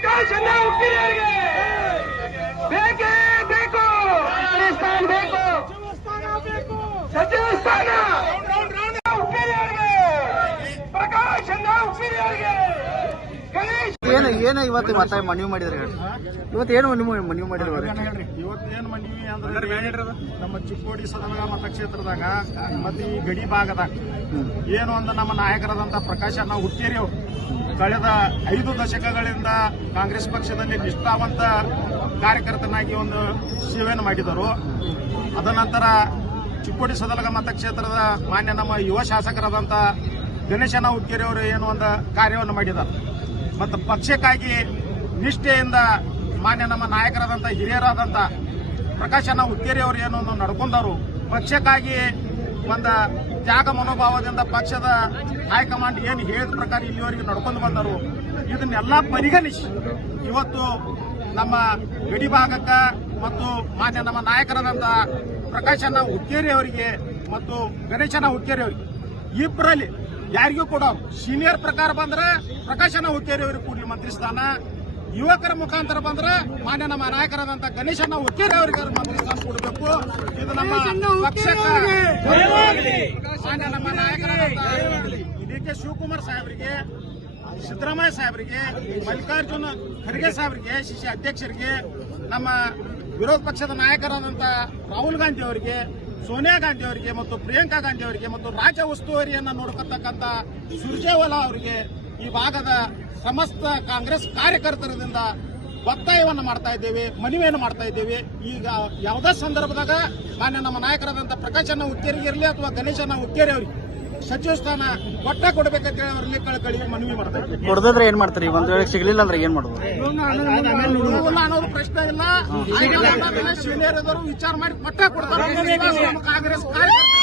ಪ್ರಕಾಶ್ ಅಣ್ಣ ಹುಟ್ಟಿದವರಿಗೆ ಬೇಕೇ ಬೇಕು, ಸ್ಥಾನ ಬೇಕು, ಸಚಿವ ಸ್ಥಾನ ಹುಟ್ಟಿದವರಿಗೆ ಪ್ರಕಾಶ್ ಅಣ್ಣ ಹುಟ್ಟಿದವರಿಗೆ ಏನು ಇವತ್ತು ಮತ್ತೆ ಮನವಿ ಮಾಡಿದ್ರೆ ಇವತ್ತು ಏನು ಮನವಿ ಮಾಡಿದ್ರೆ ಇವತ್ತೇನು ಮನವಿ ಅಂದ್ರೆ ನಮ್ಮ ಚಿಕ್ಕೋಡಿ ಸದನ ಮತಕ್ಷೇತ್ರದಾಗ ಮತ್ತೆ ಈ ಗಡಿ ಭಾಗದಾಗ ಏನು ಒಂದು ನಮ್ಮ ನಾಯಕರಾದಂತ ಪ್ರಕಾಶ್ ಅಣ್ಣ ಹುಟ್ಟೇರಿ ಅವರು ಕಳೆದ 5 ದಶಕಗಳಿಂದ ಕಾಂಗ್ರೆಸ್ ಪಕ್ಷದಲ್ಲಿ ನಿಷ್ಠಾವಂತ ಕಾರ್ಯಕರ್ತನಾಗಿ ಒಂದು ಸೇವೆಯನ್ನು ಮಾಡಿದರು. ಅದನಂತರ ಚಿಕ್ಕೋಡಿ ಸದಲಗ ಮತಕ್ಷೇತ್ರದ ಮಾನ್ಯ ನಮ್ಮ ಯುವ ಶಾಸಕರಾದಂತ ಗಣೇಶಣ್ಣ ಹುಟ್ಟೇರಿ ಅವರು ಏನು ಒಂದು ಕಾರ್ಯವನ್ನು ಮಾಡಿದ್ದಾರೆ. ಮತ್ತು ಪಕ್ಷಕ್ಕಾಗಿ ನಿಷ್ಠೆಯಿಂದ ಮಾನ್ಯ ನಮ್ಮ ನಾಯಕರಾದಂಥ ಹಿರಿಯರಾದಂಥ ಪ್ರಕಾಶ್ ಅಣ್ಣ ಹುಕ್ಕೇರಿ ಅವರು ಏನು ನಡ್ಕೊಂಡವರು ಪಕ್ಷಕ್ಕಾಗಿ ಒಂದು ತ್ಯಾಗ ಮನೋಭಾವದಿಂದ ಪಕ್ಷದ ಹೈಕಮಾಂಡ್ ಏನು ಹೇಳಿದ ಪ್ರಕಾರ ಇಲ್ಲಿವರೆಗೆ ನಡ್ಕೊಂಡು ಬಂದರು. ಇದನ್ನೆಲ್ಲ ಪರಿಗಣಿಸಿ ಇವತ್ತು ನಮ್ಮ ಗಡಿ ಭಾಗಕ್ಕೆ ಮತ್ತು ಮಾನ್ಯ ನಮ್ಮ ನಾಯಕರಾದಂಥ ಪ್ರಕಾಶ್ ಅಣ್ಣ ಹುಕ್ಕೇರಿ ಅವರಿಗೆ ಮತ್ತು ಗಣೇಶಣ್ಣ ಹುಕ್ಕೇರಿ ಅವರಿಗೆ ಇಬ್ಬರಲ್ಲಿ ಯಾರಿಗೂ ಕೂಡ ಸೀನಿಯರ್ ಪ್ರಕಾರ ಬಂದ್ರೆ ಪ್ರಕಾಶ್ ಅಣ್ಣ ಹುಕ್ಕೇರಿ ಅವರಿಗೆ ಕೂಡಲಿ ಮಂತ್ರಿ ಸ್ಥಾನ, ಯುವಕರ ಮುಖಾಂತರ ಬಂದ್ರೆ ಮಾನ್ಯ ನಮ್ಮ ನಾಯಕರಾದಂತ ಗಣೇಶಣ್ಣ ಹುಕ್ಕೇರಿ ಅವರಿಗೆ ಮಂತ್ರಿ ಸ್ಥಾನ ಕೊಡಬೇಕು. ಇದು ನಮ್ಮ ಪಕ್ಷಕ್ಕೆ ಮಾನ್ಯ ನಮ್ಮ ನಾಯಕರಾದಂತ ಡಿ.ಕೆ. ಶಿವಕುಮಾರ್ ಸಾಹೇಬರಿಗೆ, ಸಿದ್ದರಾಮಯ್ಯ ಸಾಹೇಬರಿಗೆ, ಮಲ್ಲಿಕಾರ್ಜುನ ಖರ್ಗೆ ಸಾಹೇಬರಿಗೆ, ಶಿಶಿ ಅಧ್ಯಕ್ಷರಿಗೆ, ನಮ್ಮ ವಿರೋಧ ಪಕ್ಷದ ನಾಯಕರಾದಂತ ರಾಹುಲ್ ಗಾಂಧಿ ಅವರಿಗೆ, ಸೋನಿಯಾ ಗಾಂಧಿ ಅವರಿಗೆ ಮತ್ತು ಪ್ರಿಯಾಂಕಾ ಗಾಂಧಿ ಅವರಿಗೆ ಮತ್ತು ರಾಜ್ಯ ಉಸ್ತುವಾರಿಯನ್ನು ನೋಡ್ಕೊತಕ್ಕಂಥ ಸುರ್ಜೇವಾಲಾ ಅವರಿಗೆ ಈ ಭಾಗದ ಸಮಸ್ತ ಕಾಂಗ್ರೆಸ್ ಕಾರ್ಯಕರ್ತರಿಂದ ಒತ್ತಾಯವನ್ನು ಮಾಡ್ತಾ ಇದ್ದೇವೆ, ಮನವಿಯನ್ನು ಮಾಡ್ತಾ ಇದ್ದೇವೆ. ಈಗ ಯಾವುದೇ ಸಂದರ್ಭದಾಗ ಮಾನ್ಯ ನಮ್ಮ ನಾಯಕರಾದಂಥ ಪ್ರಕಾಶ್ ಅಣ್ಣ ಹುಕ್ಕೇರಿಗೆ ಇರಲಿ ಅಥವಾ ಗಣೇಶ್ ಅಣ್ಣ ಹುಕ್ಕೇರಿ ಅವರಿಗೆ ಸಚಿವ ಸ್ಥಾನ ಕೊಟ್ಟ ಕೊಡಬೇಕಂತ ಹೇಳಿ ಅವರಲ್ಲಿ ಕಳಕಳಿ ಮನವಿ ಮಾಡ್ತಾ ಇದ್ದೀವಿ. ಕೊಡದಿದ್ರೆ ಏನ್ ಮಾಡ್ತಾರೆ? ಒಂದ್ ವೇಳೆ ಸಿಗ್ಲಿಲ್ಲ ಅಂದ್ರೆ ಏನ್ ಮಾಡೋದು ಅನ್ನೋದು ಪ್ರಶ್ನೆ ಇಲ್ಲ. ಸೀನಿಯರ್ ವಿಚಾರ ಮಾಡಿ ಕೊಟ್ಟ ಕೊಡ್ತಾರೆ ಕಾಂಗ್ರೆಸ್ ಕಾರ್ಯಕರ್ತರು.